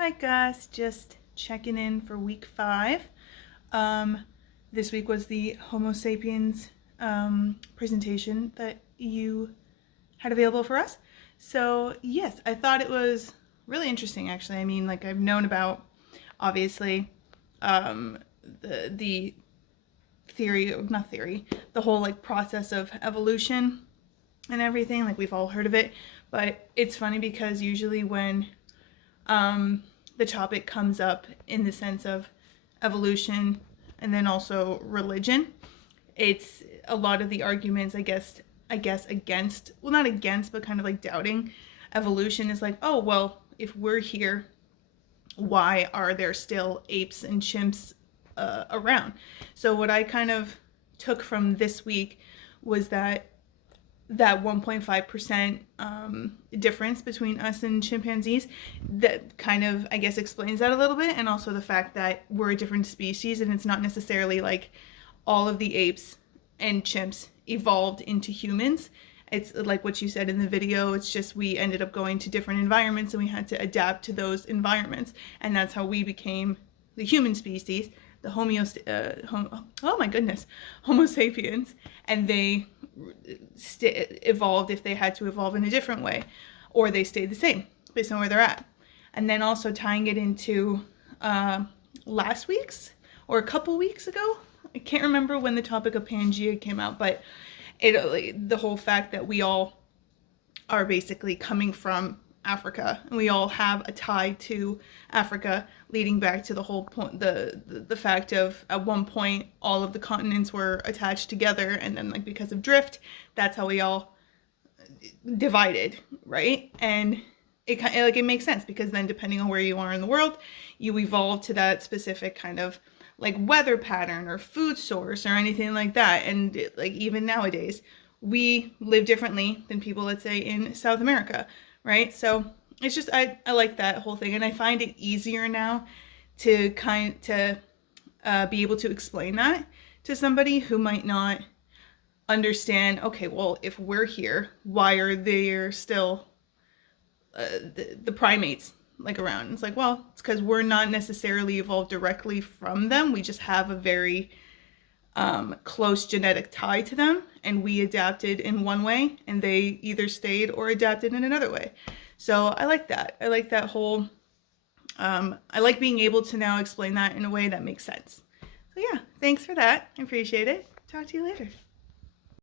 Hi guys, just checking in for week 5. This week was the Homo sapiens presentation that you had available for us. So yes, I thought it was really interesting actually. I mean, like I've known about obviously the theory, not theory, the whole like process of evolution and everything, like we've all heard of it, but it's funny because usually when the topic comes up in the sense of evolution and then also religion, it's a lot of the arguments, I guess against, well, not against, but kind of like doubting evolution is like, oh, well, if we're here, why are there still apes and chimps around? So what I kind of took from this week was that 1.5% difference between us and chimpanzees, that kind of, I guess, explains that a little bit, and also the fact that we're a different species and it's not necessarily like all of the apes and chimps evolved into humans. It's like what you said in the video, it's just we ended up going to different environments and we had to adapt to those environments, and that's how we became the human species, the Homo sapiens, and they evolved if they had to evolve in a different way, or they stayed the same based on where they're at. And then also tying it into last week's or a couple weeks ago, I can't remember when the topic of Pangea came out, but the whole fact that we all are basically coming from Africa and we all have a tie to Africa, leading back to the whole point, the fact of at one point all of the continents were attached together, and then like because of drift, that's how we all divided, right? And it makes sense because then depending on where you are in the world, you evolve to that specific kind of like weather pattern or food source or anything like that. And like even nowadays, we live differently than people, let's say, in South America, right? So it's just I like that whole thing, and I find it easier now to be able to explain that to somebody who might not understand. Okay, well, if we're here, why are there still the primates like around? It's like, well, it's because we're not necessarily evolved directly from them. We just have a very close genetic tie to them, and we adapted in one way and they either stayed or adapted in another way. So I like that. I like that whole I like being able to now explain that in a way that makes sense. So yeah, thanks for that. I appreciate it. Talk to you later.